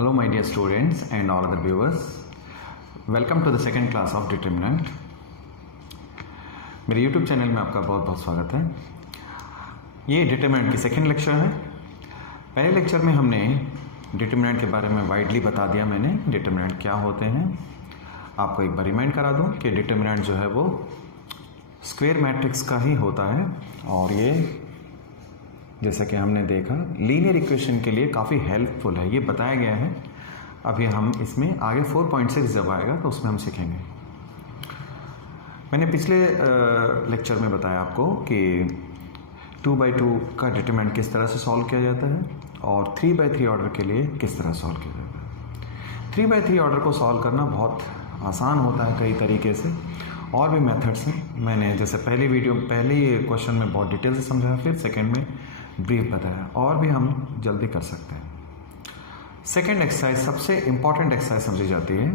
Hello my dear students and all other viewers. Welcome to the second class of determinant. मेरे YouTube channel में आपका बहुत बहुत स्वागत है। ये डिटरमिनेंट की सेकेंड लेक्चर है। पहले लेक्चर में हमने डिटरमिनेंट के बारे में वाइडली बता दिया मैंने, डिटरमिनेंट क्या होते हैं। आपको एक बार रिमाइंड करा दूं कि डिटरमिनेंट जो है वो स्क्वायर मैट्रिक्स का ही होता है और ये जैसा कि हमने देखा लीनियर इक्वेशन के लिए काफ़ी हेल्पफुल है, ये बताया गया है। अभी हम इसमें आगे 4.6 जब आएगा तो उसमें हम सीखेंगे। मैंने पिछले लेक्चर में बताया आपको कि 2/2 का डिटरमिनेंट किस तरह से सॉल्व किया जाता है और 3/3 ऑर्डर के लिए किस तरह सॉल्व किया जाता है। 3/3 ऑर्डर को सॉल्व करना बहुत आसान होता है कई तरीके से, और भी मेथड्स हैं। मैंने जैसे पहले क्वेश्चन में बहुत डिटेल से समझाया, फिर सेकेंड में ब्रीफ बताया, और भी हम जल्दी कर सकते हैं। सेकेंड एक्सरसाइज सबसे इंपॉर्टेंट एक्सरसाइज समझी जाती है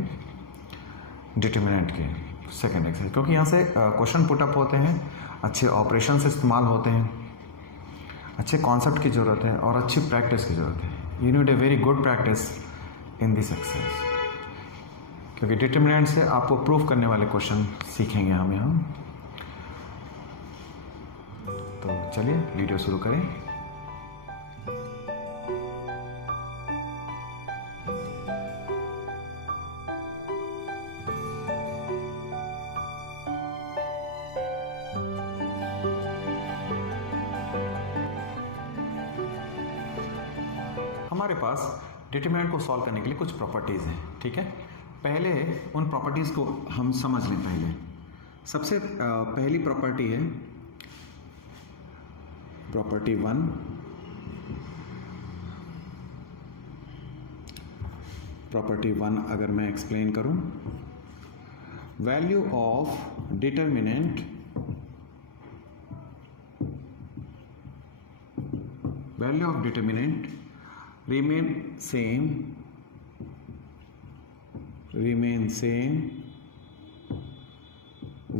डिटरमिनेंट की सेकेंड एक्सरसाइज, क्योंकि यहाँ से क्वेश्चन पुटअप होते हैं, अच्छे ऑपरेशन इस्तेमाल होते हैं, अच्छे कॉन्सेप्ट की ज़रूरत है और अच्छी प्रैक्टिस की ज़रूरत है। You need a very good practice in this exercise, क्योंकि डिटरमिनेंट से आपको प्रूफ करने वाले क्वेश्चन सीखेंगे हम यहाँ। तो चलिए वीडियो शुरू करें। हमारे पास डिटरमिनेंट को सॉल्व करने के लिए कुछ प्रॉपर्टीज़ हैं, ठीक है। पहले उन प्रॉपर्टीज़ को हम समझ लें। पहले सबसे पहली प्रॉपर्टी है प्रॉपर्टी 1। प्रॉपर्टी 1 अगर मैं एक्सप्लेन करूं, value of determinant remain same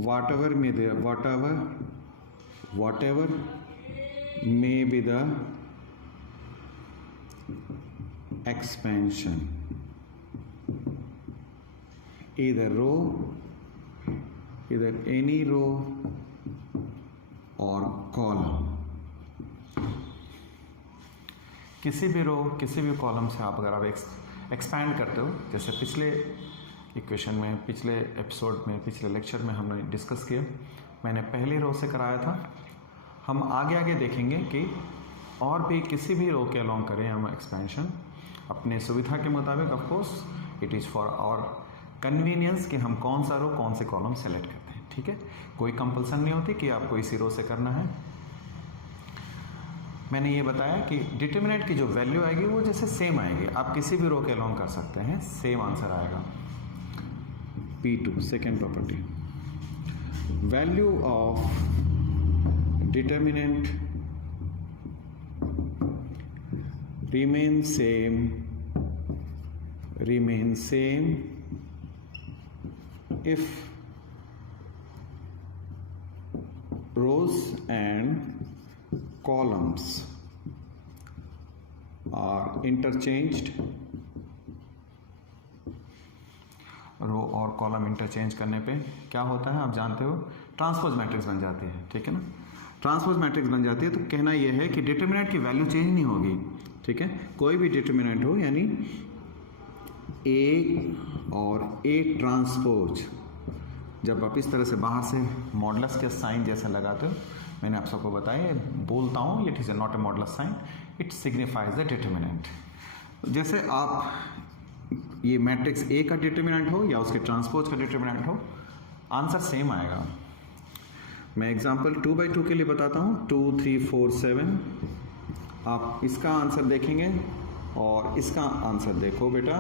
whatever may be the expansion, either any row or column। किसी भी रो किसी भी कॉलम से अगर आप एक्सपैंड करते हो, जैसे पिछले इक्वेशन में, पिछले एपिसोड में, पिछले लेक्चर में हमने डिस्कस किया, मैंने पहली रो से कराया था। हम आगे देखेंगे कि और भी किसी भी रो के अलोंग करें हम एक्सपेंशन अपने सुविधा के मुताबिक। Of course it is for our convenience कि हम कौन सा रो कौन से कॉलम सेलेक्ट करते हैं, ठीक है। कोई कंपल्सन नहीं होती कि आपको इसी रो से करना है। मैंने ये बताया कि डिटरमिनेंट की जो वैल्यू आएगी वो जैसे सेम आएगी, आप किसी भी रो के अलोंग कर सकते हैं, सेम आंसर आएगा। P2 second property, value of determinant remain same if rows and columns are interchanged। रो और कॉलम इंटरचेंज करने पे क्या होता है आप जानते हो, ट्रांसपोज मैट्रिक्स बन जाती है, ठीक है ना। ट्रांसपोज मैट्रिक्स बन जाती है तो कहना यह है कि डिटरमिनेंट की वैल्यू चेंज नहीं होगी, ठीक है। कोई भी डिटरमिनेंट हो, यानी ए और ए ट्रांसपोज, जब आप इस तरह से बाहर से मॉडुलस के साइन जैसा लगाते हो, मैंने आप सबको बताया, बोलता हूँ it is not a modulus sign, it signifies the determinant. जैसे आप ये मैट्रिक्स ए का डिटरमिनेंट हो या उसके ट्रांसपोज का डिटरमिनेंट हो, आंसर सेम आएगा। मैं एग्जांपल 2/2 के लिए बताता हूँ, 2 3 4 7। आप इसका आंसर देखेंगे और इसका आंसर देखो बेटा,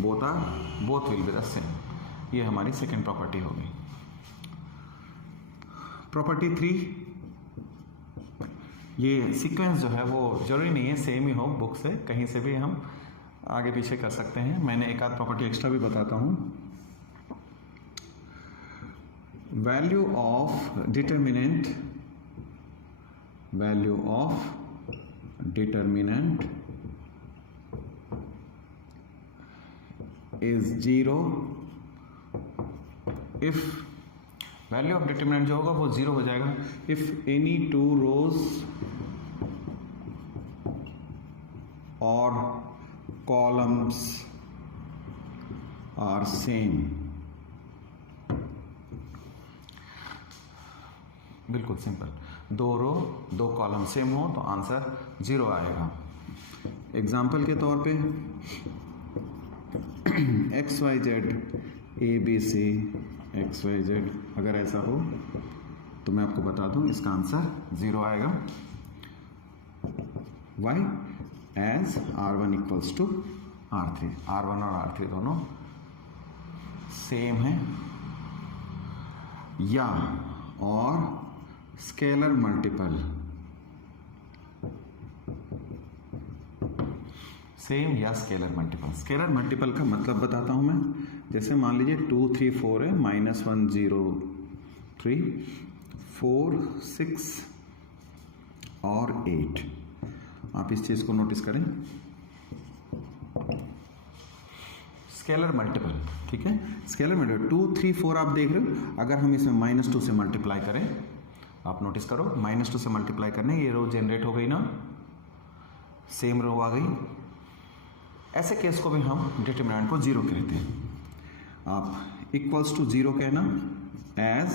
both will be the same. ये हमारी सेकेंड प्रॉपर्टी होगी। प्रॉपर्टी 3, ये सीक्वेंस जो है वो जरूरी नहीं है सेम ही हो, बुक से कहीं से भी हम आगे पीछे कर सकते हैं। मैंने एक आध प्रॉपर्टी एक्स्ट्रा भी बताता हूँ। Value of determinant is 0 if value of determinant जो होगा वो 0 हो जाएगा इफ एनी टू रोज और कॉलम्स आर सेम। बिल्कुल सिंपल, 2 रो 2 कॉलम सेम हो तो आंसर 0 आएगा। एग्जाम्पल के तौर पे XYZ ABC XYZ अगर ऐसा हो तो मैं आपको बता दूं इसका आंसर 0 आएगा। Y? As R1 equals to R3, R1 और R3 दोनों सेम है, या और स्केलर मल्टीपल सेम या स्केलर मल्टीपल। स्केलर मल्टीपल का मतलब बताता हूं मैं। जैसे मान लीजिए 2 3 4 है, -1 0 3 4 6 और 8। आप इस चीज को नोटिस करें, स्केलर मल्टीपल, ठीक है। स्केलर मल्टीपल 2 3 4 आप देख रहे हो, अगर हम इसमें -2 से मल्टीप्लाई करें, आप नोटिस करो -2 से मल्टीप्लाई करने ये रो जनरेट हो गई ना, सेम रो आ गई। ऐसे केस को भी हम डिटरमिनेंट को 0 कहते हैं। आप इक्वल्स टू 0 कहना as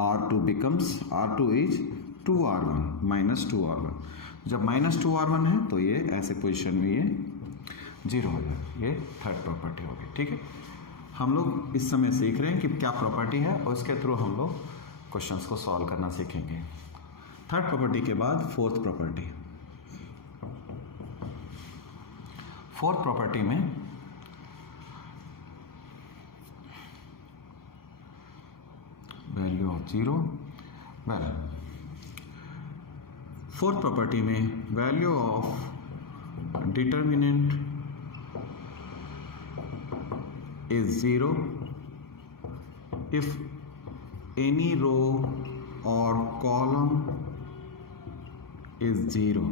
R2 becomes, R2 is 2R1 -2R1। जब -2R1 है तो ये ऐसे पोजीशन में ये 0 हो जाएगा। ये थर्ड प्रॉपर्टी होगी, ठीक है। हम लोग इस समय सीख रहे हैं कि क्या प्रॉपर्टी है और इसके थ्रू हम लोग क्वेश्चंस को सॉल्व करना सीखेंगे। थर्ड प्रॉपर्टी के बाद फोर्थ प्रॉपर्टी। फोर्थ प्रॉपर्टी में value of 0, well fourth property में value of determinant is 0 if any row और कॉलम इज 0।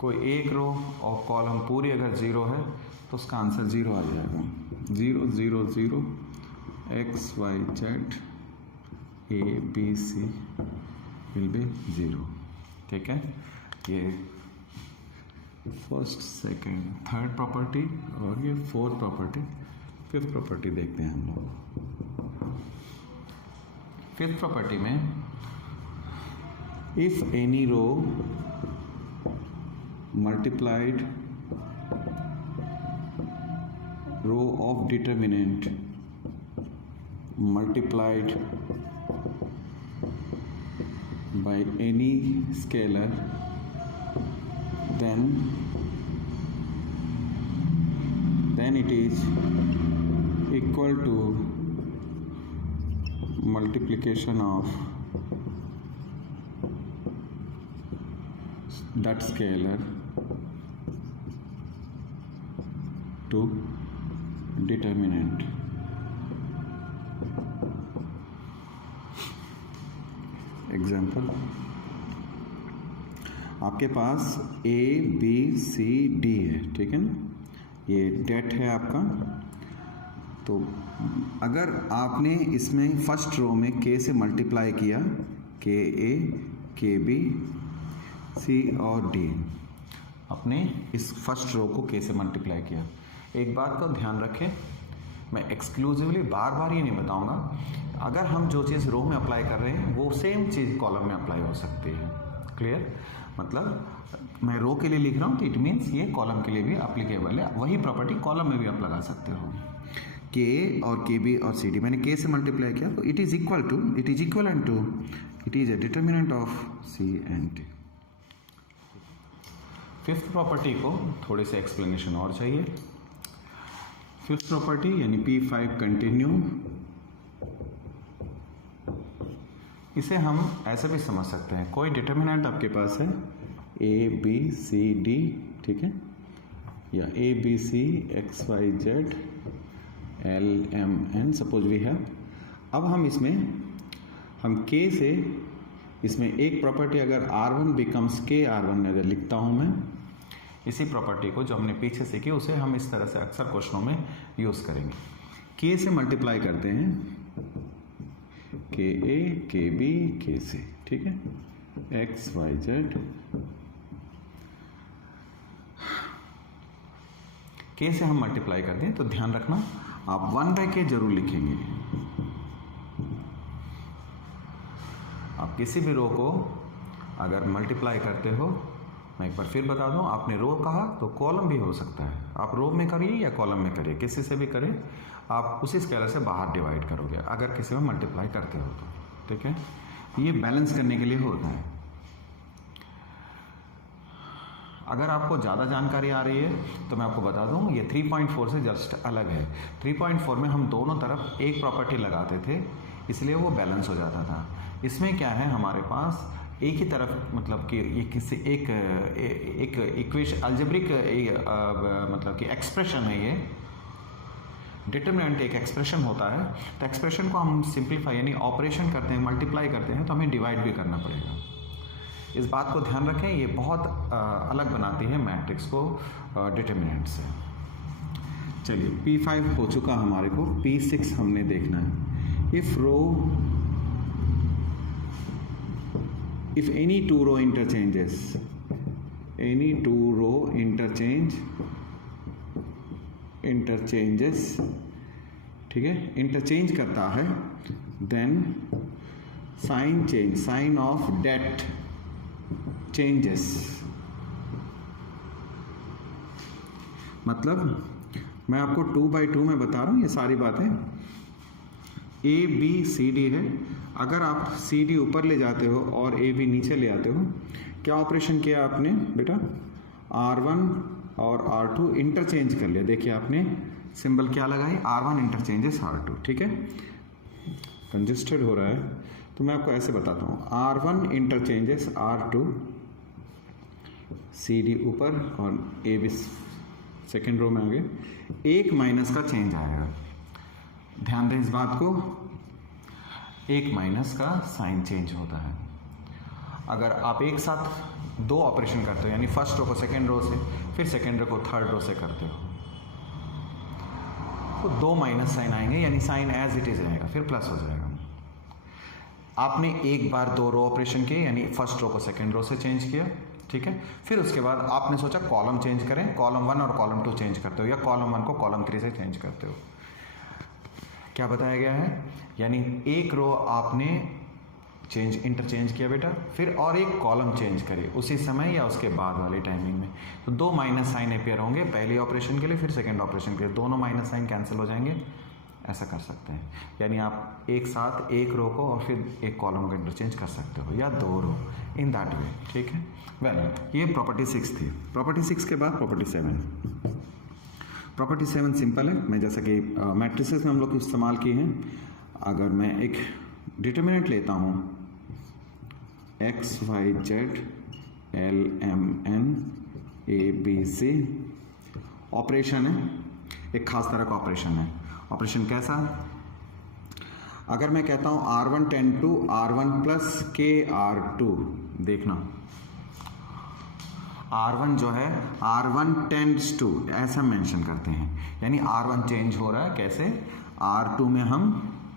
कोई एक रो और कॉलम पूरी अगर 0 है तो उसका आंसर 0 आ जाएगा। 0 0 0 X Y Z A B C will be 0, ठीक है। ये फर्स्ट सेकंड थर्ड प्रॉपर्टी और ये फोर्थ प्रॉपर्टी। फिफ्थ प्रॉपर्टी देखते हैं हम लोग। फिफ्थ प्रॉपर्टी में if any row multiplied row of determinant multiplied by any scalar, then it is equal to multiplication of that scalar to determinant। Example, आपके पास A B C D है, ठीक है ना, ये डेट है आपका। तो अगर आपने इसमें फर्स्ट रो में K से मल्टीप्लाई किया, KA KB C और D, अपने इस फर्स्ट रो को K से मल्टीप्लाई किया। एक बात का ध्यान रखें, मैं एक्सक्लूसिवली बार बार ये नहीं बताऊंगा, अगर हम जो चीज़ रो में अप्लाई कर रहे हैं वो सेम चीज़ कॉलम में अप्लाई हो सकती है। क्लियर? मतलब मैं रो के लिए लिख रहा हूँ तो इट मीन्स ये कॉलम के लिए भी अप्लीकेबल है। वही प्रॉपर्टी कॉलम में भी आप लगा सकते हो। के और के बी और सी डी, मैंने के से मल्टीप्लाई किया तो it is equal to, it is equivalent to, it is a determinant of C and D. Fifth property को थोड़ी सी एक्सप्लेनेशन और चाहिए। फिफ्थ प्रॉपर्टी यानी P5 कंटिन्यू, इसे हम ऐसे भी समझ सकते हैं, कोई डिटरमिनेंट आपके पास है A B C D, ठीक है, या A B C X Y Z L M N suppose we have. अब हम इसमें हम K से इसमें एक प्रॉपर्टी अगर R1 बिकम्स K R1 अगर लिखता हूं मैं, इसी प्रॉपर्टी को जो हमने पीछे सीखी उसे हम इस तरह से अक्सर क्वेश्चनों में यूज़ करेंगे। के से मल्टीप्लाई करते हैं, के ए, के बी, के से, ठीक है, एक्स वाई जेड। के से हम मल्टीप्लाई करते हैं तो ध्यान रखना आप 1/k जरूर लिखेंगे। आप किसी भी रो को अगर मल्टीप्लाई करते हो, मैं एक बार फिर बता दूं, आपने रो कहा तो कॉलम भी हो सकता है, आप रो में करिए या कॉलम में करिए, किसी से भी करें, आप उसी स्केलर से बाहर डिवाइड करोगे अगर किसी में मल्टीप्लाई करते हो तो, ठीक है। ये बैलेंस करने के लिए होता है। अगर आपको ज़्यादा जानकारी आ रही है तो मैं आपको बता दूं, ये 3.4 से जस्ट अलग है। 3.4 में हम दोनों तरफ एक प्रॉपर्टी लगाते थे, इसलिए वो बैलेंस हो जाता था। इसमें क्या है, हमारे पास एक ही तरफ, मतलब कि ये किसी एक इक्वेशन अलजेब्रिक मतलब कि एक्सप्रेशन है, ये डिटरमिनेंट एक एक्सप्रेशन होता है, तो एक्सप्रेशन को हम सिंप्लीफाई यानी ऑपरेशन करते हैं, मल्टीप्लाई करते हैं, तो हमें डिवाइड भी करना पड़ेगा। इस बात को ध्यान रखें, ये बहुत अलग बनाती है मैट्रिक्स को डिटरमिनेंट से। चलिए P5 हो चुका हमारे को, P6 हमने देखना है। if any two row interchanges, ठीक है, इंटरचेंज करता है, then sign of det changes. मतलब मैं आपको 2/2 में बता रहा हूँ ये सारी बातें। ए बी सी डी है, अगर आप सी डी ऊपर ले जाते हो और ए बी नीचे ले आते हो, क्या ऑपरेशन किया आपने बेटा, R1 और R2 इंटरचेंज कर लिया। देखिए आपने सिंबल क्या लगाई, R1 इंटरचेंजेस R2, ठीक है। कंजेस्टेड हो रहा है तो मैं आपको ऐसे बताता हूँ, R1 interchanges R2, C D ऊपर और ए बी सेकेंड रो में आगे, एक माइनस का चेंज आएगा। ध्यान दें इस बात को, एक माइनस का साइन चेंज होता है। अगर आप एक साथ दो ऑपरेशन करते हो, यानी फर्स्ट रो को सेकेंड रो से, फिर सेकेंड रो को थर्ड रो से करते हो, तो दो माइनस साइन आएंगे, यानी साइन एज इट इज रहेगा, फिर प्लस हो जाएगा। आपने एक बार दो रो ऑपरेशन किए, यानी फर्स्ट रो को सेकेंड रो से चेंज किया, ठीक है। फिर उसके बाद आपने सोचा कॉलम चेंज करें, कॉलम 1 और कॉलम 2 चेंज करते हो, या कॉलम 1 को कॉलम 3 से चेंज करते हो। क्या बताया गया है, यानी एक रो आपने इंटरचेंज किया बेटा, फिर और एक कॉलम चेंज करिए उसी समय या उसके बाद वाली टाइमिंग में, तो दो माइनस साइन अपेयर होंगे, पहले ऑपरेशन के लिए फिर सेकेंड ऑपरेशन के लिए, दोनों माइनस साइन कैंसिल हो जाएंगे। ऐसा कर सकते हैं, यानी आप एक साथ एक रो को और फिर एक कॉलम को इंटरचेंज कर सकते हो, या दो रो, इन दैट वे, ठीक है। वेल, ये प्रॉपर्टी 6 थी। प्रॉपर्टी 6 के बाद प्रॉपर्टी 7। प्रॉपर्टी 7 सिंपल है, मैं जैसा कि मैट्रिसेस में हम लोग इस्तेमाल किए हैं। अगर मैं एक डिटरमिनेंट लेता हूँ, X Y Z L M N A B C, operation है, एक खास तरह का ऑपरेशन है। ऑपरेशन कैसा, अगर मैं कहता हूँ R1 tend to R1 plus के R2, देखना R1 जो है R1 टेंड्स टू, ऐसा मेंशन करते हैं, यानी R1 चेंज हो रहा है, कैसे, R2 में हम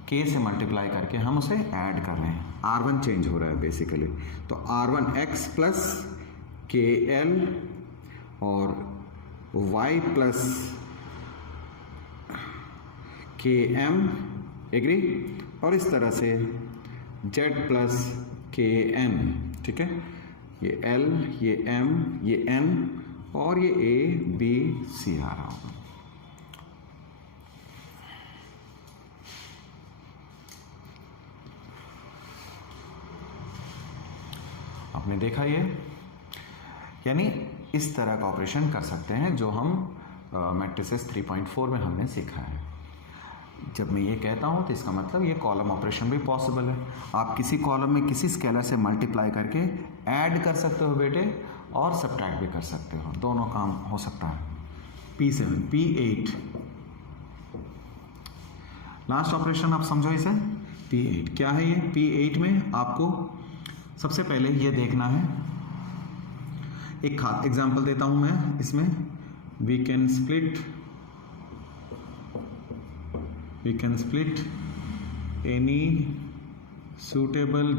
K से मल्टीप्लाई करके हम उसे ऐड कर रहे हैं, R1 चेंज हो रहा है बेसिकली। तो R1x प्लस के एल और y प्लस के एम, एग्री, और इस तरह से z प्लस के एन, ठीक है। ये l, ये m, ये n और ये a b c आ रहा होगा। आपने देखा ये, यानी इस तरह का ऑपरेशन कर सकते हैं जो हम मैट्रिसेस 3.4 में हमने सीखा है। जब मैं ये कहता हूँ तो इसका मतलब ये कॉलम ऑपरेशन भी पॉसिबल है। आप किसी कॉलम में किसी स्केलर से मल्टीप्लाई करके ऐड कर सकते हो बेटे, और सब्ट्रैक्ट भी कर सकते हो, दोनों काम हो सकता है। P7, P8, लास्ट ऑपरेशन आप समझो इसे। P8 क्या है, ये P8 में आपको सबसे पहले ये देखना है, एक एग्जांपल देता हूं मैं इसमें, we can split any suitable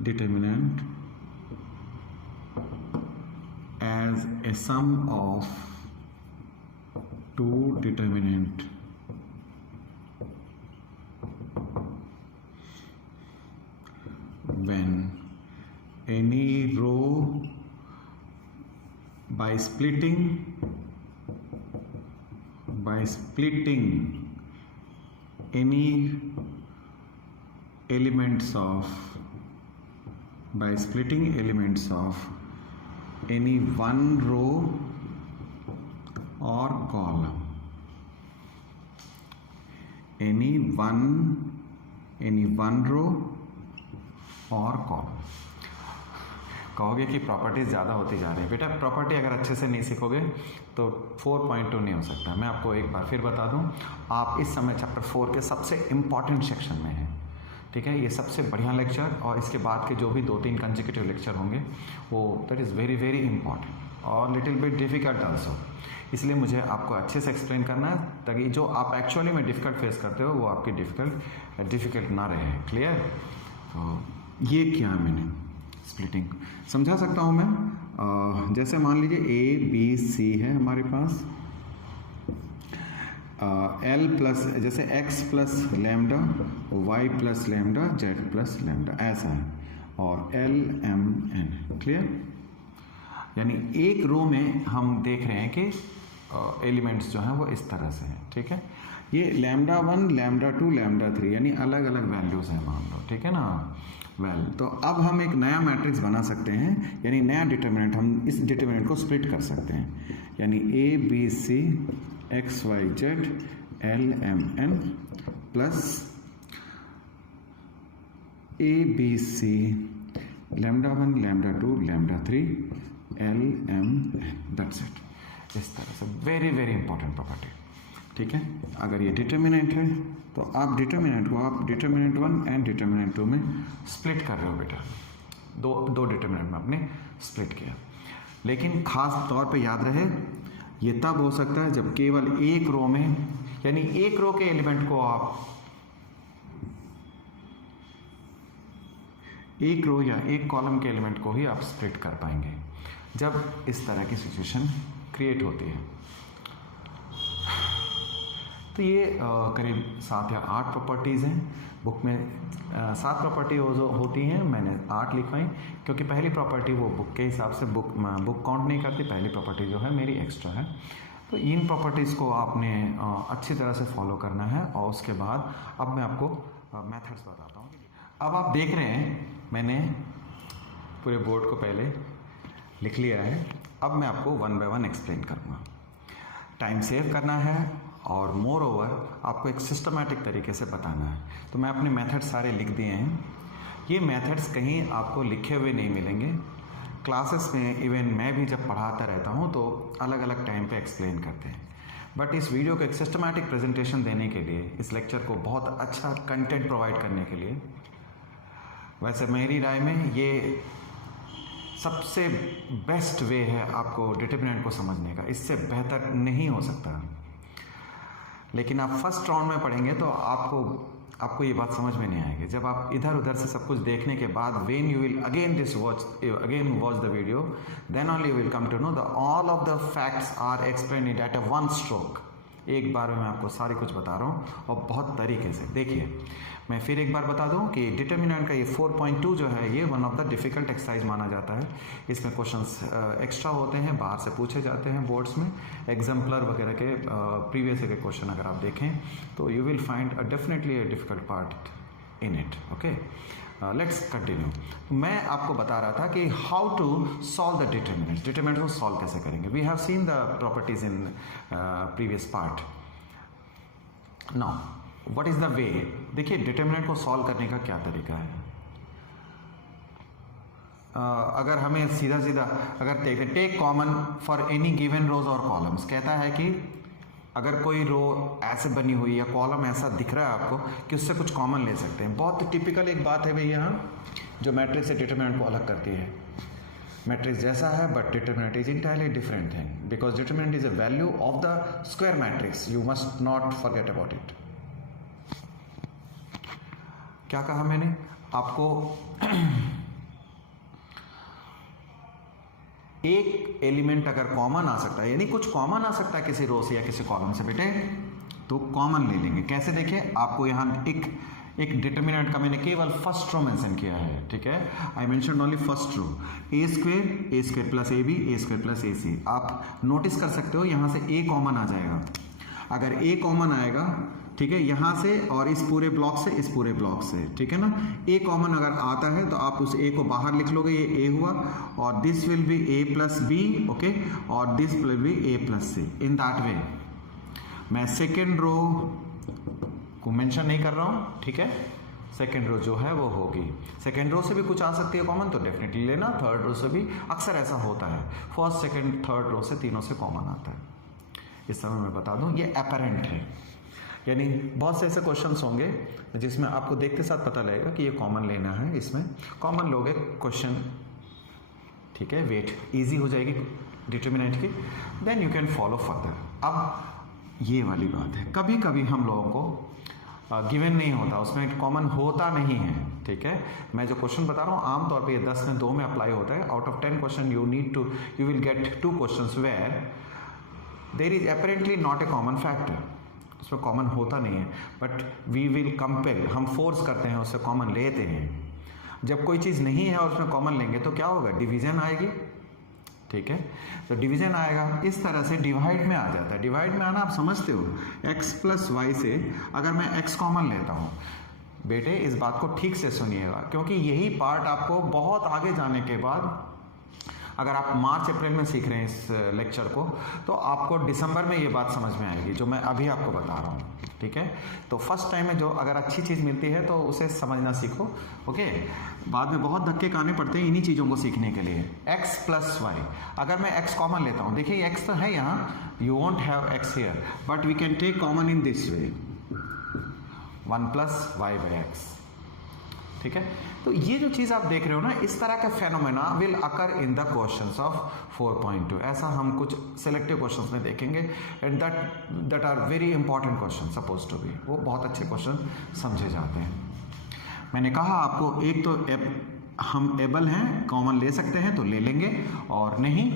determinant as a sum of two determinant when any row by splitting any elements of any one row or column, any one row और कॉलम। कहोगे कि प्रॉपर्टीज ज़्यादा होती जा रही है। बेटा प्रॉपर्टी अगर अच्छे से नहीं सीखोगे तो 4.2 नहीं हो सकता। मैं आपको एक बार फिर बता दूं, आप इस समय चैप्टर 4 के सबसे इम्पॉर्टेंट सेक्शन में हैं, ठीक है। ये सबसे बढ़िया लेक्चर और इसके बाद के जो भी 2-3 कंसेक्यूटिव लेक्चर होंगे वो that is very very important और लिटिल बिट डिफिकल्ट आल्सो। इसलिए मुझे आपको अच्छे से एक्सप्लेन करना है ताकि जो आप एक्चुअली में डिफ़िकल्ट फेस करते हो वो आपकी डिफ़िकल्ट ना रहे। क्लियर? तो ये किया मैंने स्प्लिटिंग समझा सकता हूँ मैं। जैसे मान लीजिए ABC है हमारे पास, L प्लस जैसे X plus lambda, Y plus lambda, Z plus lambda ऐसा है, और LMN। क्लियर? यानी एक रो में हम देख रहे हैं कि एलिमेंट्स जो हैं वो इस तरह से हैं, ठीक है। ये लैम्डा 1, लैम्डा 2, लैम्डा 3 यानी अलग अलग वैल्यूज़ हैं मान लो, ठीक है ना। तो अब हम एक नया मैट्रिक्स बना सकते हैं, यानी नया डिटर्मिनेंट, हम इस डिटर्मिनेंट को स्प्लिट कर सकते हैं, यानी ABC XYZ LMN plus ABC lambda 1, lambda 2, lambda 3 LMN, that's it. इस तरह से वेरी वेरी इंपॉर्टेंट प्रॉपर्टी, ठीक है। अगर ये डिटर्मिनेंट है तो आप डिटर्मिनेंट को आप डिटर्मिनेंट 1 एंड डिटर्मिनेंट 2 में स्प्लिट कर रहे हो बेटा। दो डिटर्मिनेंट में आपने स्प्लिट किया, लेकिन खास तौर पे याद रहे ये तब हो सकता है जब केवल एक रो में, यानी एक रो के एलिमेंट को आप एक रो या एक कॉलम के एलिमेंट को ही आप स्प्लिट कर पाएंगे जब इस तरह की सिचुएशन क्रिएट होती है। तो ये करीब 7 या 8 प्रॉपर्टीज़ हैं बुक में। 7 प्रॉपर्टी होती हैं, मैंने 8 लिखवाई क्योंकि पहली प्रॉपर्टी वो बुक के हिसाब से बुक काउंट नहीं करती, पहली प्रॉपर्टी जो है मेरी एक्स्ट्रा है। तो इन प्रॉपर्टीज़ को आपने अच्छी तरह से फॉलो करना है और उसके बाद अब मैं आपको मेथड्स बताता हूँ। अब आप देख रहे हैं मैंने पूरे बोर्ड को पहले लिख लिया है, अब मैं आपको 1 बाय 1 एक्सप्लेन करूँगा। टाइम सेव करना है और मोर ओवर आपको एक सिस्टमैटिक तरीके से बताना है। तो मैं अपने मेथड्स सारे लिख दिए हैं। ये मेथड्स कहीं आपको लिखे हुए नहीं मिलेंगे। क्लासेस में इवन मैं भी जब पढ़ाता रहता हूँ तो अलग अलग टाइम पे एक्सप्लेन करते हैं, बट इस वीडियो को एक सिस्टमैटिक प्रेजेंटेशन देने के लिए, इस लेक्चर को बहुत अच्छा कंटेंट प्रोवाइड करने के लिए, वैसे मेरी राय में ये सबसे बेस्ट वे है आपको डिटर्मिनेंट को समझने का। इससे बेहतर नहीं हो सकता। लेकिन आप फर्स्ट राउंड में पढ़ेंगे तो आपको ये बात समझ में नहीं आएगी। जब आप इधर उधर से सब कुछ देखने के बाद when you will again watch the video, then only you will come to know the all of the facts are explained at a one stroke. एक बार में मैं आपको सारी कुछ बता रहा हूँ और बहुत तरीके से। देखिए मैं फिर एक बार बता दूं कि डिटर्मिनेंट का ये 4.2 जो है ये one of the difficult exercise माना जाता है। इसमें क्वेश्चंस एक्स्ट्रा होते हैं, बाहर से पूछे जाते हैं बोर्ड्स में। एग्जाम्पलर वगैरह के प्रीवियस के क्वेश्चन अगर आप देखें तो you will find definitely a difficult part in it. Okay, let's continue. मैं आपको बता रहा था कि how to solve the determinant. Determinant को सॉल्व कैसे करेंगे। We have seen the properties in previous part. Now what is the way. देखिए डिटर्मिनेंट को सॉल्व करने का क्या तरीका है। अगर हमें सीधा सीधा अगर take common for any given rows और कॉलम्स, कहता है कि अगर कोई रो ऐसे बनी हुई या कॉलम ऐसा दिख रहा है आपको कि उससे कुछ कॉमन ले सकते हैं। बहुत टिपिकल एक बात है भैया, जो मैट्रिक्स से डिटरमिनेंट को अलग करती है। मैट्रिक्स जैसा है but determinant is entirely different thing, because determinant is a value of the square matrix, you must not forget about it. क्या कहा मैंने आपको? एक एलिमेंट अगर कॉमन आ सकता है, यानी कुछ कॉमन आ सकता है किसी रो से या किसी कॉलम से बेटे, तो कॉमन ले लेंगे। कैसे? देखिए, आपको यहाँ एक डिटरमिनेंट का मैंने केवल फर्स्ट रो मेंशन किया है, ठीक है। I mention only first row, A square plus A B, A square plus A C. आप नोटिस कर सकते हो यहाँ से ए कॉमन आ जाएगा। अगर ए कॉमन आएगा, ठीक है, यहाँ से और इस पूरे ब्लॉक से, इस पूरे ब्लॉक से, ठीक है ना। ए कॉमन अगर आता है तो आप उस ए को बाहर लिख लोगे, ये ए हुआ, और this will be A plus B, okay, और this will be A plus C. In that way मैं सेकेंड रो को मेंशन नहीं कर रहा हूँ, ठीक है। सेकेंड रो जो है वो होगी, सेकेंड रो से भी कुछ आ सकती है कॉमन, तो डेफिनेटली लेना। थर्ड रो से भी अक्सर ऐसा होता है, फर्स्ट सेकेंड थर्ड रो से तीनों से कॉमन आता है। इस समय मैं बता दूं, ये अपेरेंट है, यानी बहुत से ऐसे क्वेश्चंस होंगे जिसमें आपको देखते साथ पता लगेगा कि ये कॉमन लेना है, इसमें कॉमन लोगे क्वेश्चन, ठीक है, वेट इजी हो जाएगी डिटरमिनेंट की, then you can follow further. अब ये वाली बात है, कभी कभी हम लोगों को गिवन नहीं होता, उसमें कॉमन होता नहीं है, ठीक है। मैं जो क्वेश्चन बता रहा हूँ आमतौर पे ये 10 में 2 में अप्लाई होता है। Out of 10 question you will get 2 questions where there is apparently not a common factor, उसमें कॉमन होता नहीं है, बट वी विल कंपेल, हम फोर्स करते हैं, उससे कॉमन लेते हैं। जब कोई चीज़ नहीं है और उसमें कॉमन लेंगे तो क्या होगा? डिवीजन आएगी, ठीक है। तो डिवीजन आएगा, इस तरह से डिवाइड में आ जाता है। डिवाइड में आना आप समझते हो, x प्लस वाई से अगर मैं x कॉमन लेता हूँ, बेटे इस बात को ठीक से सुनिएगा, क्योंकि यही पार्ट आपको बहुत आगे जाने के बाद, अगर आप मार्च अप्रैल में सीख रहे हैं इस लेक्चर को, तो आपको दिसंबर में ये बात समझ में आएगी जो मैं अभी आपको बता रहा हूँ, ठीक है। तो फर्स्ट टाइम में जो अगर अच्छी चीज़ मिलती है तो उसे समझना सीखो, ओके। बाद में बहुत धक्के खाने पड़ते हैं इन्हीं चीज़ों को सीखने के लिए। x प्लस वाई, अगर मैं x कॉमन लेता हूँ, देखिए x तो है यहाँ, you won't have x here, but we can take common in this way, 1 plus Y by X, ठीक है। तो ये जो चीज़ आप देख रहे हो ना, इस तरह का phenomena will occur in the questions of 4.2। ऐसा हम कुछ सिलेक्टिव क्वेश्चंस में देखेंगे, and that are very important question suppose to be, वो बहुत अच्छे क्वेश्चन समझे जाते हैं। मैंने कहा आपको, एक तो हम एबल हैं, कॉमन ले सकते हैं तो ले लेंगे, और नहीं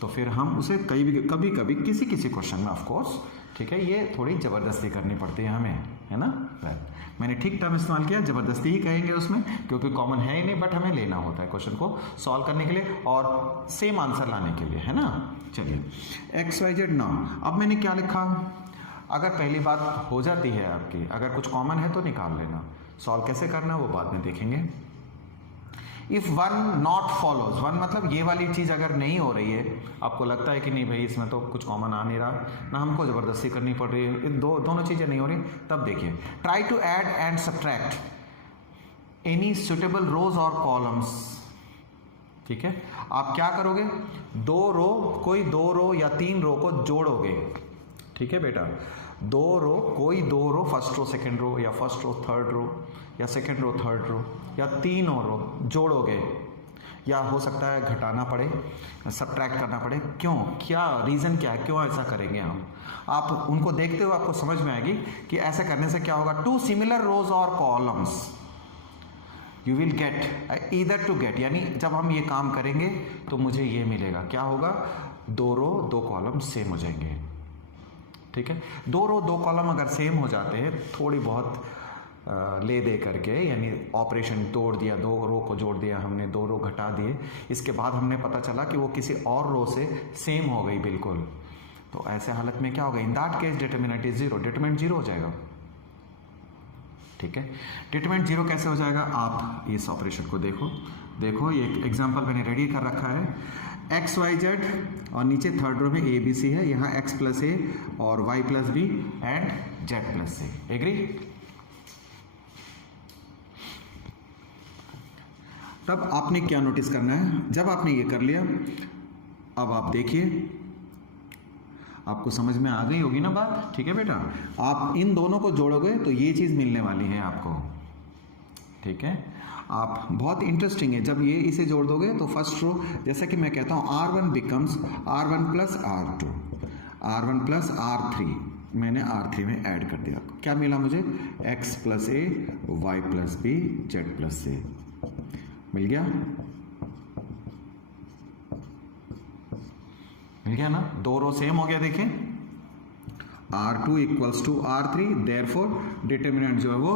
तो फिर हम उसे कभी कभी किसी क्वेश्चन में ऑफ कोर्स, ठीक है, ये थोड़ी ज़बरदस्ती करनी पड़ती है हमें, है ना। मैंने ठीक टर्म इस्तेमाल किया, ज़बरदस्ती ही कहेंगे उसमें, क्योंकि कॉमन है ही नहीं, बट हमें लेना होता है क्वेश्चन को सॉल्व करने के लिए और सेम आंसर लाने के लिए, है ना। चलिए, एक्स वाई जेड नाउ, अब मैंने क्या लिखा? अगर पहली बात हो जाती है आपकी, अगर कुछ कॉमन है तो निकाल लेना, सॉल्व कैसे करना वो बाद में देखेंगे। If one not follows, one मतलब ये वाली चीज़ अगर नहीं हो रही है, आपको लगता है कि नहीं भाई इसमें तो कुछ कॉमन आ नहीं रहा, ना हमको ज़बरदस्ती करनी पड़ रही है, दोनों चीज़ें नहीं हो रही, तब देखिए, try to add and subtract any suitable rows और कॉलम्स, ठीक है। आप क्या करोगे? कोई दो रो या 3 रो को जोड़ोगे, ठीक है बेटा। कोई दो रो, फर्स्ट रो सेकेंड रो, या फर्स्ट रो थर्ड रो, या सेकेंड रो थर्ड रो, या 3 रो जोड़ोगे, या हो सकता है घटाना पड़े, सब्ट्रैक्ट करना पड़े। क्यों? क्या रीज़न क्या है, क्यों ऐसा करेंगे हम? आप उनको देखते हुए आपको समझ में आएगी कि ऐसा करने से क्या होगा। 2 सिमिलर रोज और columns you will get either to get, यानी जब हम ये काम करेंगे तो मुझे ये मिलेगा, क्या होगा? 2 रो 2 कॉलम सेम हो जाएंगे, ठीक है। 2 रो 2 कॉलम अगर सेम हो जाते हैं, थोड़ी बहुत ले दे करके, यानी ऑपरेशन तोड़ दिया, 2 रो को जोड़ दिया हमने, 2 रो घटा दिए, इसके बाद हमने पता चला कि वो किसी और रो से सेम हो गई बिल्कुल, तो ऐसे हालत में क्या होगा? In that case determinant is 0, determinant 0 हो जाएगा, ठीक है। डिटरमिनेंट 0 कैसे हो जाएगा? आप इस ऑपरेशन को देखो ये एग्जाम्पल मैंने रेडी कर रखा है, एक्स वाई जेड, और नीचे थर्ड रो में ए बी सी है, यहाँ एक्स प्लस ए और Y plus B and Z plus C, agree. तब आपने क्या नोटिस करना है? जब आपने ये कर लिया, अब आप देखिए, आपको समझ में आ गई होगी ना बात, ठीक है बेटा। आप इन दोनों को जोड़ोगे तो ये चीज़ मिलने वाली है आपको, ठीक है। आप बहुत इंटरेस्टिंग है, जब ये इसे जोड़ दोगे तो फर्स्ट रो, जैसा कि मैं कहता हूँ R1 becomes R1 plus R2, R1 plus R3, मैंने R3 में ऐड कर दिया। क्या मिला मुझे? x plus A, Y plus B, Z plus C मिल गया। मिल गया ना, दो रो सेम हो गया। देखें R2 equals to R3, therefore determinant जो है वो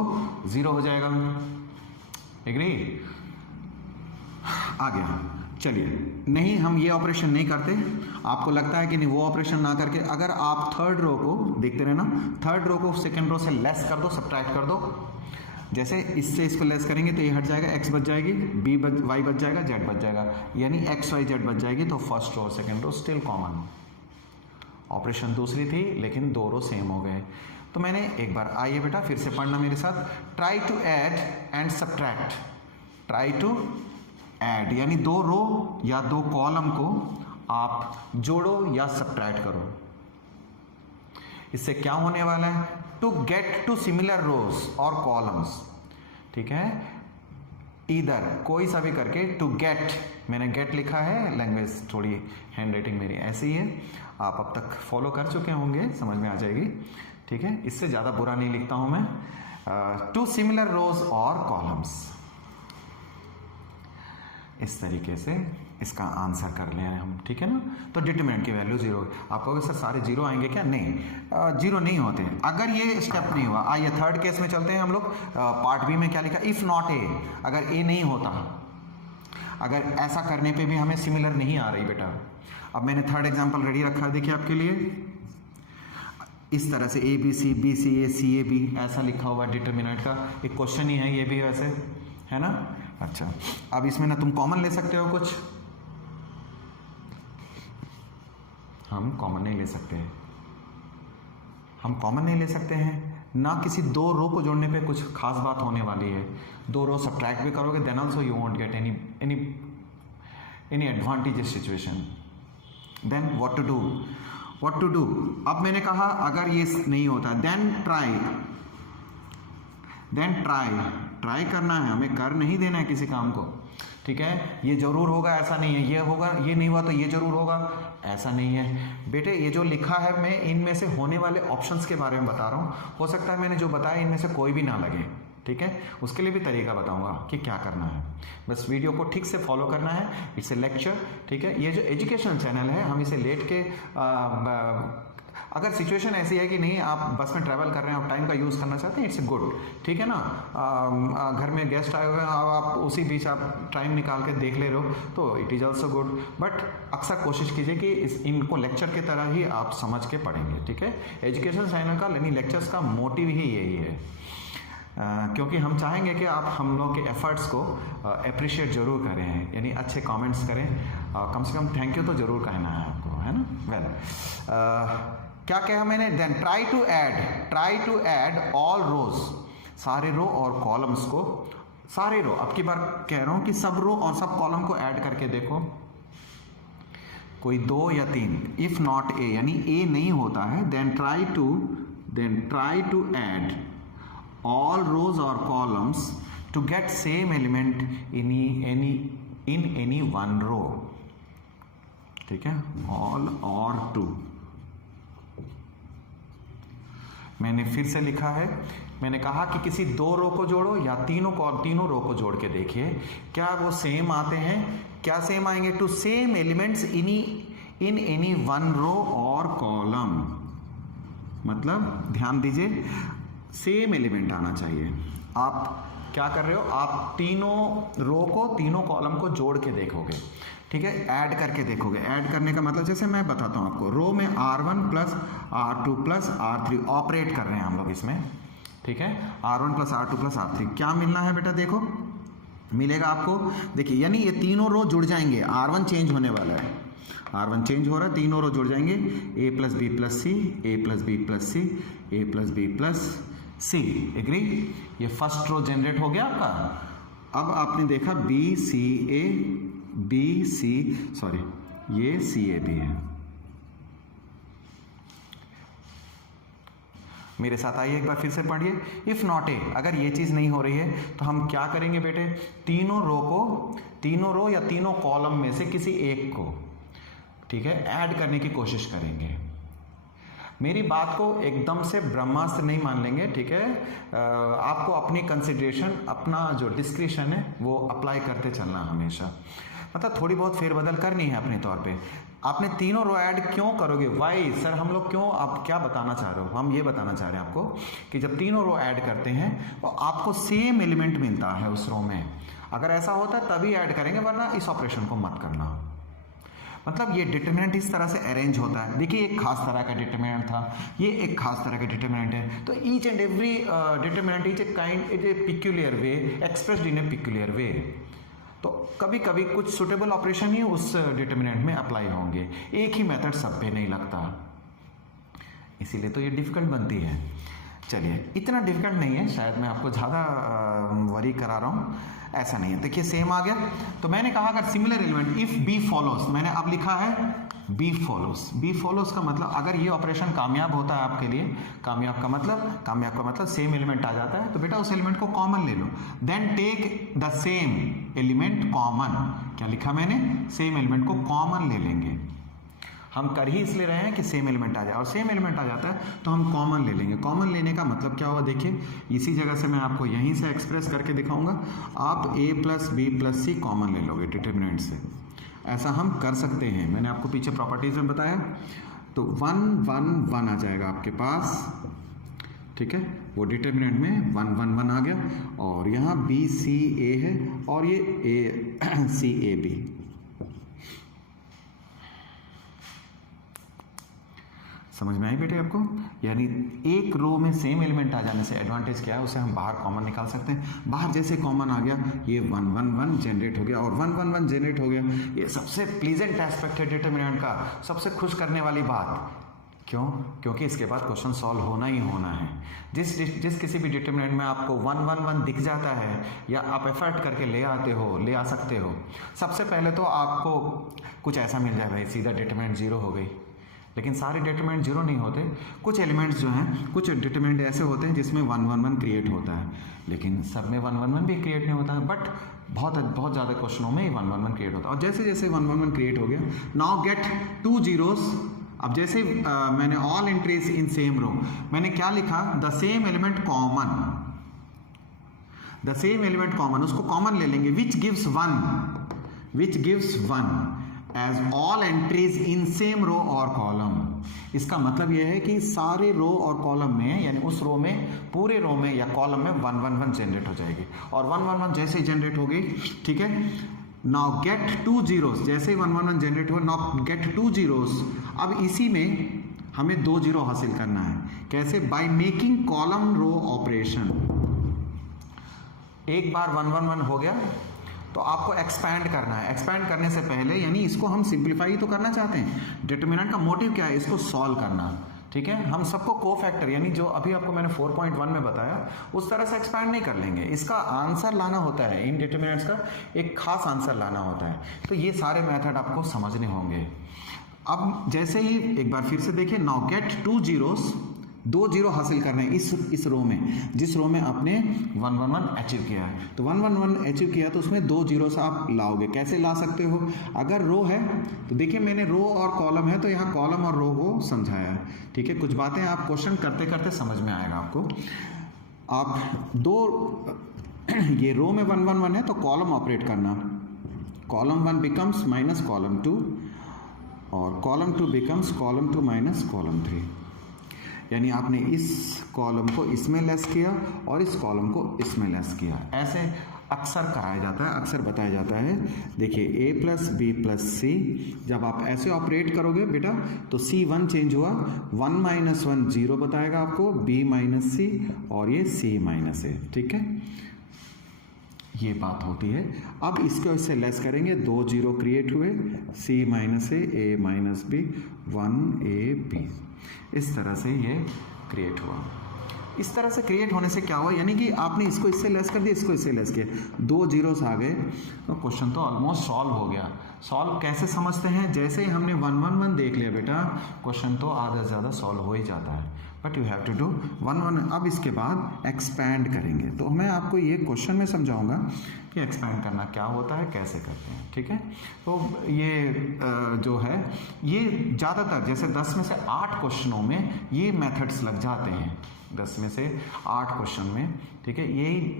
0 हो जाएगा। एग्री? आ गया। चलिए, नहीं हम ये ऑपरेशन नहीं करते, आपको लगता है कि नहीं वो ऑपरेशन ना करके अगर आप थर्ड रो को देखते रहे ना, थर्ड रो को सेकंड रो से लेस कर दो, सब्ट्रैक्ट कर दो। जैसे इससे इसको लेस करेंगे तो ये हट जाएगा, x बच जाएगी, y बच जाएगा, z बच जाएगा, यानी x y z बच जाएगी। तो फर्स्ट रो और second row still common. Operation दूसरी थी लेकिन दो रो सेम हो गए। तो मैंने एक बार, आइए बेटा फिर से पढ़ना मेरे साथ, try to add and subtract. Try to add यानी दो रो या दो कॉलम को आप जोड़ो या सब्ट्रैक्ट करो। इससे क्या होने वाला है? To get to similar rows और कॉलम्स, ठीक है, इधर कोई सा भी करके टू गेट, मैंने गेट लिखा है, लैंग्वेज थोड़ी हैंड राइटिंग मेरी ऐसी है, आप अब तक फॉलो कर चुके होंगे, समझ में आ जाएगी, ठीक है, इससे ज़्यादा बुरा नहीं लिखता हूं मैं। टू सिमिलर रोज और कॉलम्स, इस तरीके से इसका आंसर कर लें हम, ठीक है ना। तो डिटरमिनेंट की वैल्यू 0। आप कहोगे सर सारे 0 आएंगे क्या? नहीं, 0 नहीं होते अगर ये स्टेप नहीं हुआ। आइए थर्ड केस में चलते हैं हम लोग। पार्ट बी में क्या लिखा? इफ नॉट ए, अगर ए नहीं होता, अगर ऐसा करने पे भी हमें सिमिलर नहीं आ रही बेटा। अब मैंने थर्ड एग्जाम्पल रेडी रखा है, देखिए आपके लिए, इस तरह से ABC, BCA, CAB ऐसा लिखा हुआ डिटरमिनेंट का एक क्वेश्चन ही है ये भी, वैसे है ना। अच्छा, अब इसमें ना तुम कॉमन ले सकते हो कुछ, हम कॉमन नहीं ले सकते हैं, हम कॉमन नहीं ले सकते हैं ना। किसी दो रो को जोड़ने पे कुछ खास बात होने वाली है। दो रो सब्ट्रैक्ट भी करोगे then also you won't get any advantages situation. Then what to do. अब मैंने कहा अगर ये नहीं होता देन ट्राई करना है, हमें कर नहीं देना है किसी काम को, ठीक है। ये जरूर होगा ऐसा नहीं है, ये होगा, ये नहीं हुआ तो ये जरूर होगा ऐसा नहीं है बेटे। ये जो लिखा है मैं इनमें से होने वाले ऑप्शंस के बारे में बता रहा हूँ। हो सकता है मैंने जो बताया इनमें से कोई भी ना लगे, ठीक है, उसके लिए भी तरीका बताऊंगा कि क्या करना है। बस वीडियो को ठीक से फॉलो करना है। इट्स ए लेक्चर, ठीक है। ये जो एजुकेशनल चैनल है, हम इसे लेट के अगर सिचुएशन ऐसी है कि नहीं आप बस में ट्रैवल कर रहे हैं, आप टाइम का यूज़ करना चाहते हैं, इट्स गुड, ठीक है ना। घर में गेस्ट आए हुए हैं, अब आप उसी बीच आप टाइम निकाल के देख ले रहे हो तो it is also good. But अक्सर कोशिश कीजिए कि इनको लेक्चर की तरह ही आप समझ के पढ़ेंगे, ठीक है। एजुकेशन चैनल का यानी लेक्चर्स का मोटिव ही यही है, क्योंकि हम चाहेंगे कि आप हम लोग के एफर्ट्स को अप्रिशिएट जरूर करें, यानी अच्छे कमेंट्स करें, कम से कम थैंक यू तो जरूर कहना है आपको, है ना। वेल क्या कहा मैंने? Then try to add all rows, सारे रो और कॉलम्स को, सारे रो, अब की बार कह रहा हूं कि सब रो और सब कॉलम को ऐड करके देखो, कोई 2 या 3। इफ नॉट ए यानी ए नहीं होता है, then try to add all rows or columns to get same element in any one row, ठीक है, all or two। मैंने फिर से लिखा है, मैंने कहा कि किसी दो रो को जोड़ो या तीनों रो को जोड़ के देखिए क्या वो सेम आते हैं। क्या सेम आएंगे? Two same elements in any one row और कॉलम, मतलब ध्यान दीजिए सेम एलिमेंट आना चाहिए। आप क्या कर रहे हो? आप तीनों रो को तीनों कॉलम को जोड़ के देखोगे, ठीक है, ऐड करके देखोगे। ऐड करने का मतलब जैसे मैं बताता हूं आपको, रो में R1 plus R2 plus R3 operate कर रहे हैं हम लोग इसमें, ठीक है। R1 plus R2 plus R3 क्या मिलना है बेटा? देखो मिलेगा आपको, देखिए यानी ये तीनों रो जुड़ जाएंगे। R1 चेंज होने वाला है, R1 चेंज हो रहा है, तीनों रो जुड़ जाएंगे, A plus B plus C, A plus B plus C, A plus B plus C. Agree? ये फर्स्ट रो जनरेट हो गया आपका। अब आपने देखा ये CAB है। मेरे साथ आइए एक बार फिर से पढ़िए। इफ़ नॉट ए, अगर ये चीज़ नहीं हो रही है तो हम क्या करेंगे बेटे, तीनों रो या तीनों कॉलम में से किसी एक को, ठीक है, ऐड करने की कोशिश करेंगे। मेरी बात को एकदम से ब्रह्मास्त्र नहीं मान लेंगे, ठीक है। आपको अपनी कंसिडरेशन, अपना जो डिस्क्रिशन है वो अप्लाई करते चलना हमेशा, मतलब थोड़ी बहुत फेरबदल करनी है अपने तौर पे। आपने तीनों रो ऐड क्यों करोगे, वाई सर, हम लोग क्यों, आप क्या बताना चाह रहे हो, हम ये बताना चाह रहे हैं आपको कि जब तीनों रो ऐड करते हैं तो आपको सेम एलिमेंट मिलता है उस रो में। अगर ऐसा होता है तभी ऐड करेंगे, वरना इस ऑपरेशन को मत करना। मतलब ये डिटरमिनेंट इस तरह से अरेंज होता है। देखिए एक खास तरह का डिटरमिनेंट था, ये एक खास तरह का डिटरमिनेंट है। तो each and every determinant is a kind, it a peculiar way expressed in a peculiar way. तो कभी कभी कुछ सुटेबल ऑपरेशन ही उस डिटरमिनेंट में अप्लाई होंगे, एक ही मेथड सब पे नहीं लगता, इसीलिए तो ये डिफिकल्ट बनती है। चलिए, इतना डिफिकल्ट नहीं है, शायद मैं आपको ज़्यादा वरी करा रहा हूँ, ऐसा नहीं है। देखिए सेम आ गया। तो मैंने कहा अगर similar element if B follows, मैंने अब लिखा है बी फॉलोस। बी फॉलोस का मतलब अगर ये ऑपरेशन कामयाब होता है आपके लिए, कामयाब का मतलब सेम एलिमेंट आ जाता है, तो बेटा उस एलिमेंट को कॉमन ले लो। Then take the same element common, क्या लिखा मैंने, सेम एलिमेंट को कॉमन ले लेंगे। हम कर ही इसलिए रहे हैं कि सेम एलिमेंट आ जाए, और सेम एलिमेंट आ जाता है तो हम कॉमन ले लेंगे। कॉमन लेने का मतलब क्या हुआ, देखिए इसी जगह से मैं आपको यहीं से एक्सप्रेस करके दिखाऊंगा। आप a plus B plus C common ले लोगे डिटरमिनेंट से, ऐसा हम कर सकते हैं, मैंने आपको पीछे प्रॉपर्टीज में बताया। तो 1 1 1 आ जाएगा आपके पास, ठीक है, वो डिटरमिनेंट में 1 1 1 आ गया, और यहाँ बी सी ए है और ये ए सी ए बी। समझ में आई बेटे आपको? यानी एक रो में सेम एलिमेंट आ जाने से एडवांटेज क्या है, उसे हम बाहर कॉमन निकाल सकते हैं। बाहर जैसे कॉमन आ गया, ये 1 1 1 जनरेट हो गया, और 1 1 1 जनरेट हो गया। ये सबसे प्लीजेंट एस्पेक्ट है डिटरमिनेंट का, सबसे खुश करने वाली बात। क्यों? क्योंकि इसके बाद क्वेश्चन सॉल्व होना ही होना है। जिस किसी भी डिटरमिनेंट में आपको 1 1 1 दिख जाता है, या आप एफर्ट करके ले आ सकते हो, सबसे पहले तो आपको कुछ ऐसा मिल जाए, भाई सीधा डिटरमिनेंट 0 हो गई। लेकिन सारे डिटरमिनेंट 0 नहीं होते, कुछ एलिमेंट्स जो हैं, कुछ डिटरमिनेंट ऐसे होते हैं जिसमें 1 1 1 क्रिएट होता है, लेकिन सब में 1 1 1 भी क्रिएट नहीं होता है, बट बहुत ज़्यादा क्वेश्चनों में 1 1 1 क्रिएट होता है। और जैसे जैसे 1 1 1 क्रिएट हो गया, नाउ गेट 2 zeros। अब जैसे मैंने all entries in same row, मैंने क्या लिखा, the same element common, the same element common, उसको कॉमन ले लेंगे, which gives 1 as all entries in same row और कॉलम। इसका मतलब यह है कि सारे रो और कॉलम में, यानी उस रो में, पूरे रो में या कॉलम में 1 1 1 जनरेट हो जाएगी। और 1 1 1 जैसे ही जनरेट हो गई, ठीक है, नाउ गेट 2 zeros, जैसे ही 1 1 1 जनरेट हुआ, नाउ गेट 2 zeros। अब इसी में हमें 2 0 हासिल करना है, कैसे, by making column row operation. एक बार 1 1 1 हो गया तो आपको एक्सपैंड करना है। एक्सपैंड करने से पहले, यानी इसको हम सिंप्लीफाई तो करना चाहते हैं, डिटरमिनेंट का मोटिव क्या है, इसको सॉल्व करना, ठीक है। हम सबको कोफैक्टर, यानी जो अभी आपको मैंने 4.1 में बताया, उस तरह से एक्सपैंड नहीं कर लेंगे। इसका आंसर लाना होता है, इन डिटरमिनेंट्स का एक खास आंसर लाना होता है। तो ये सारे मेथड आपको समझने होंगे। अब जैसे ही एक बार फिर से देखिए, नाउ गेट 2 zeros, 2 0 हासिल करना है इस रो में, जिस रो में आपने 1 1 1 अचीव किया है। तो 1 1 1 अचीव किया तो उसमें 2 zeros आप लाओगे। कैसे ला सकते हो, अगर रो है तो देखिए मैंने रो और कॉलम है, तो यहाँ कॉलम और रो को समझाया है, ठीक है। कुछ बातें आप क्वेश्चन करते करते समझ में आएगा आपको। आप ये रो में 1 1 1 है तो कॉलम ऑपरेट करना, कॉलम 1 बिकम्स माइनस कॉलम 2, और column 2 becomes column 2 minus column 3। यानी आपने इस कॉलम को इसमें लेस किया और इस कॉलम को इसमें लेस किया। ऐसे अक्सर कराया जाता है, अक्सर बताया जाता है। देखिए a प्लस बी प्लस सी, जब आप ऐसे ऑपरेट करोगे बेटा तो C1 चेंज हुआ, 1 माइनस 1 0 बताएगा आपको, b माइनस सी, और ये c माइनस ए, ठीक है, ये बात होती है। अब इसको इससे लेस करेंगे, 2 0 क्रिएट हुए, c माइनस ए माइनस बी, 1ab, इस तरह से ये क्रिएट हुआ। इस तरह से क्रिएट होने से क्या हुआ, यानी कि आपने इसको इससे लेस कर दिया, इसको इससे लेस किया, 2 zeros आ गए, तो क्वेश्चन तो ऑलमोस्ट सॉल्व हो गया। सॉल्व कैसे समझते हैं, जैसे ही हमने 1 1 1 देख लिया बेटा, क्वेश्चन तो आधा से ज़्यादा सॉल्व हो ही जाता है। But you have to do one one. अब इसके बाद एक्सपैंड करेंगे, तो मैं आपको ये क्वेश्चन में समझाऊंगा कि एक्सपैंड करना क्या होता है, कैसे करते हैं, ठीक है। तो ये जो है ये ज़्यादातर जैसे 10 में से 8 क्वेश्चनों में ये मेथड्स लग जाते हैं, 10 में से 8 क्वेश्चन में, ठीक है।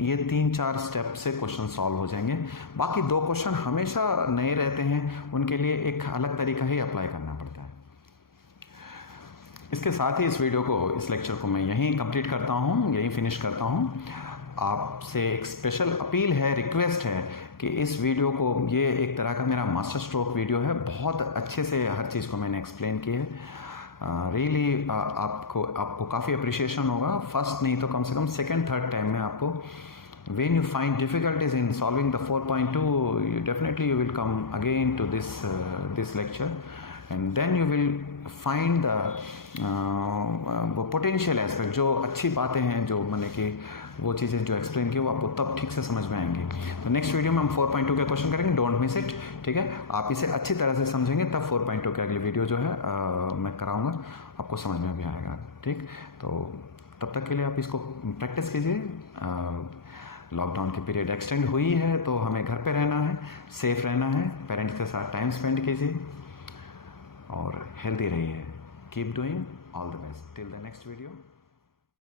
ये 3-4 स्टेप से क्वेश्चन सॉल्व हो जाएंगे। बाकी 2 क्वेश्चन हमेशा नए रहते हैं, उनके लिए एक अलग तरीका ही अप्लाई करना पड़ता है। इसके साथ ही इस वीडियो को, इस लेक्चर को मैं यहीं कंप्लीट करता हूँ, यहीं फिनिश करता हूँ। आपसे एक स्पेशल अपील है, रिक्वेस्ट है कि इस वीडियो को, ये एक तरह का मेरा मास्टर स्ट्रोक वीडियो है, बहुत अच्छे से हर चीज़ को मैंने एक्सप्लेन की है। रियली आपको काफ़ी अप्रिशिएशन होगा। फर्स्ट नहीं तो कम से कम सेकेंड थर्ड टाइम में आपको, when you find difficulties in solving the 4.2, definitely you will come again to this lecture, and then you will find the potential aspect, जो अच्छी बातें हैं, जो मैंने कि वो चीज़ें जो एक्सप्लेन की वो आपको तब ठीक से समझ में आएंगी। तो नेक्स्ट वीडियो में हम 4.2 का क्वेश्चन करेंगे, डोंट मिस इट, ठीक है। आप इसे अच्छी तरह से समझेंगे तब 4.2 के अगली वीडियो जो है मैं कराऊंगा, आपको समझ में भी आएगा, ठीक। तो तब तक के लिए आप इसको प्रैक्टिस कीजिए। लॉकडाउन की पीरियड एक्सटेंड हुई है तो हमें घर पे रहना है, सेफ रहना है, पेरेंट्स के साथ टाइम स्पेंड कीजिए और हेल्दी रहिए। Keep doing, all the best, till the next video.